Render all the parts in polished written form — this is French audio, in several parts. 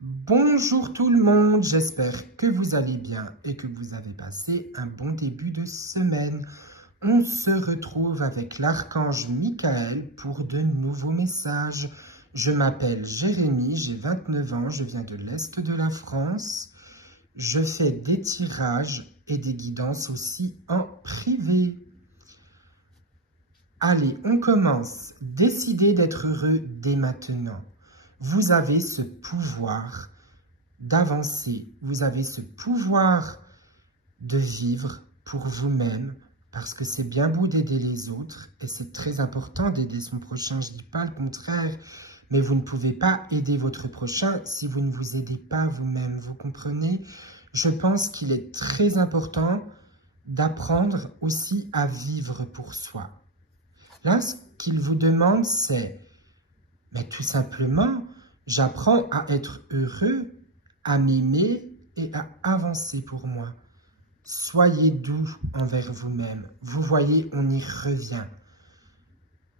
Bonjour tout le monde, j'espère que vous allez bien et que vous avez passé un bon début de semaine. On se retrouve avec l'archange Michael pour de nouveaux messages. Je m'appelle Jérémy, j'ai 29 ans, je viens de l'Est de la France. Je fais des tirages et des guidances aussi en privé. Allez, on commence. Décidez d'être heureux dès maintenant. Vous avez ce pouvoir d'avancer. Vous avez ce pouvoir de vivre pour vous-même parce que c'est bien beau d'aider les autres et c'est très important d'aider son prochain. Je ne dis pas le contraire, mais vous ne pouvez pas aider votre prochain si vous ne vous aidez pas vous-même. Vous comprenez? Je pense qu'il est très important d'apprendre aussi à vivre pour soi. Là, ce qu'il vous demande, c'est, mais tout simplement, j'apprends à être heureux, à m'aimer et à avancer pour moi. Soyez doux envers vous-même. Vous voyez, on y revient.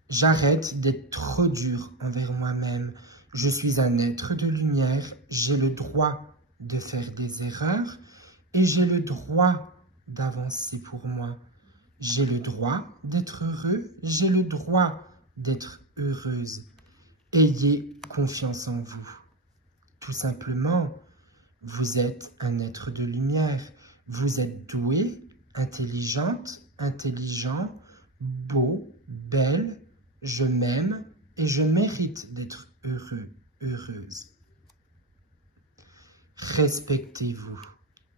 J'arrête d'être trop dur envers moi-même. Je suis un être de lumière. J'ai le droit de faire des erreurs et j'ai le droit d'avancer pour moi. J'ai le droit d'être heureux, j'ai le droit d'être heureuse. Ayez confiance en vous. Tout simplement, vous êtes un être de lumière. Vous êtes doué, intelligente, intelligent, beau, belle. Je m'aime et je mérite d'être heureux, heureuse. Respectez-vous.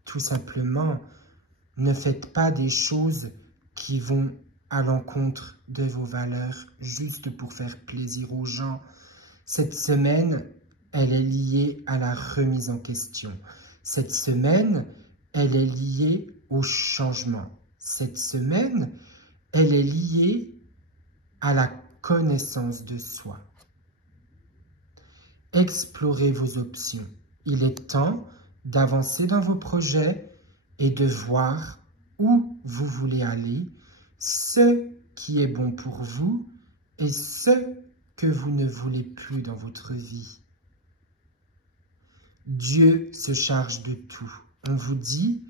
Tout simplement, ne faites pas des choses qui vont à l'encontre de vos valeurs juste pour faire plaisir aux gens. Cette semaine, elle est liée à la remise en question. Cette semaine, elle est liée au changement. Cette semaine, elle est liée à la connaissance de soi. Explorez vos options. Il est temps d'avancer dans vos projets et de voir où vous voulez aller, ce qui est bon pour vous et ce que vous ne voulez plus dans votre vie. Dieu se charge de tout. On vous dit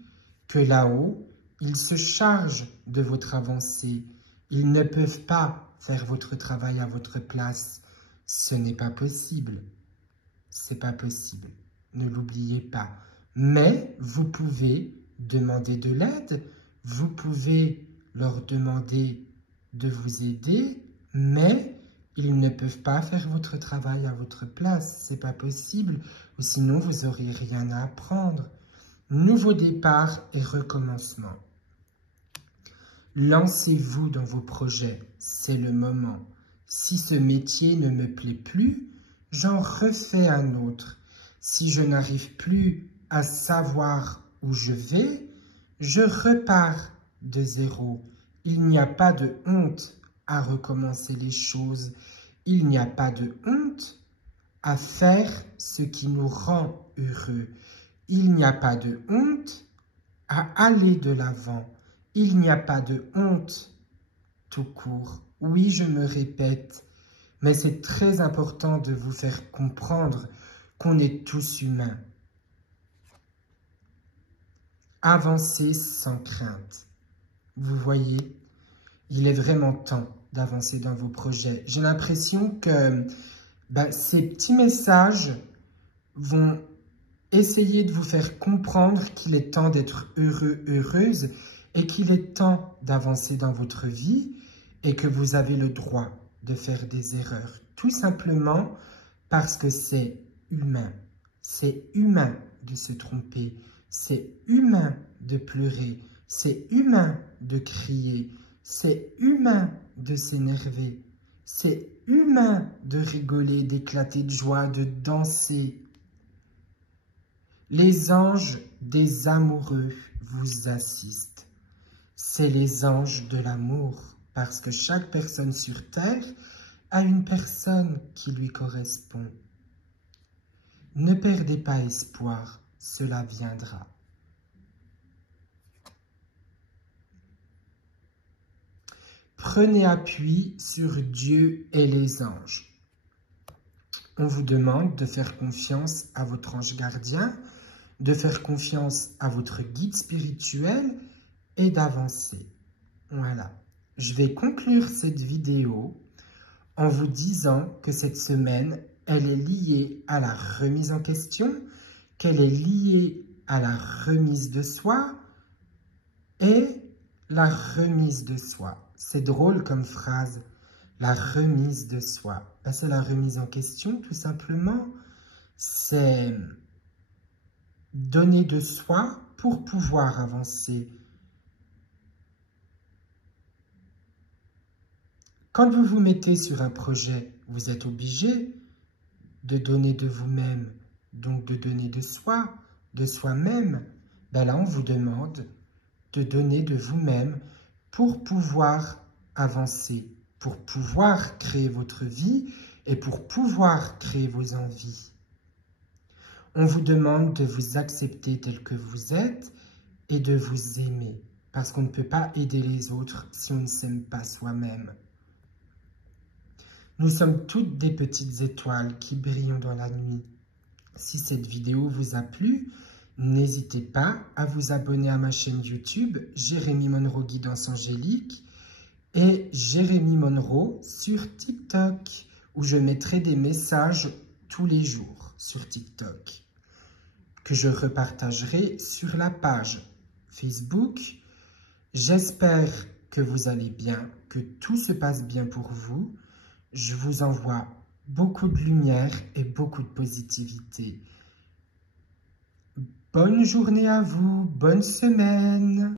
que là-haut, il se charge de votre avancée. Ils ne peuvent pas faire votre travail à votre place. Ce n'est pas possible. C'est pas possible. Ne l'oubliez pas. Mais vous pouvez demander de l'aide. Vous pouvez leur demander de vous aider, mais ils ne peuvent pas faire votre travail à votre place. C'est pas possible, ou sinon vous n'aurez rien à apprendre. Nouveau départ et recommencement. Lancez-vous dans vos projets, c'est le moment. Si ce métier ne me plaît plus, j'en refais un autre. Si je n'arrive plus à savoir où je vais, je repars de zéro. Il n'y a pas de honte à recommencer les choses. Il n'y a pas de honte à faire ce qui nous rend heureux. Il n'y a pas de honte à aller de l'avant. Il n'y a pas de honte tout court. Oui, je me répète, mais c'est très important de vous faire comprendre qu'on est tous humains. Avancez sans crainte. Vous voyez, il est vraiment temps d'avancer dans vos projets. J'ai l'impression que ces petits messages vont essayer de vous faire comprendre qu'il est temps d'être heureux, heureuse et qu'il est temps d'avancer dans votre vie et que vous avez le droit de faire des erreurs. Tout simplement parce que c'est humain. C'est humain de se tromper. C'est humain de pleurer. C'est humain de crier. C'est humain de s'énerver. C'est humain de rigoler, d'éclater de joie, de danser. Les anges des amoureux vous assistent. C'est les anges de l'amour, parce que chaque personne sur terre a une personne qui lui correspond. Ne perdez pas espoir, cela viendra. Prenez appui sur Dieu et les anges. On vous demande de faire confiance à votre ange gardien, de faire confiance à votre guide spirituel et d'avancer. Voilà. Je vais conclure cette vidéo en vous disant que cette semaine, elle est liée à la remise en question, qu'elle est liée à la remise de soi et la remise de soi. C'est drôle comme phrase, la remise de soi. Ben, c'est la remise en question, tout simplement. C'est donner de soi pour pouvoir avancer. Quand vous vous mettez sur un projet, vous êtes obligé de donner de vous-même, donc de donner de soi, de soi-même. Ben là, on vous demande de donner de vous-même pour pouvoir avancer, pour pouvoir créer votre vie et pour pouvoir créer vos envies. On vous demande de vous accepter tel que vous êtes et de vous aimer, parce qu'on ne peut pas aider les autres si on ne s'aime pas soi-même. Nous sommes toutes des petites étoiles qui brillent dans la nuit. Si cette vidéo vous a plu, n'hésitez pas à vous abonner à ma chaîne YouTube, Jérémy Monroe Guidance Angélique, et Jérémy Monroe sur TikTok, où je mettrai des messages tous les jours sur TikTok, que je repartagerai sur la page Facebook. J'espère que vous allez bien, que tout se passe bien pour vous. Je vous envoie beaucoup de lumière et beaucoup de positivité. Bonne journée à vous, bonne semaine.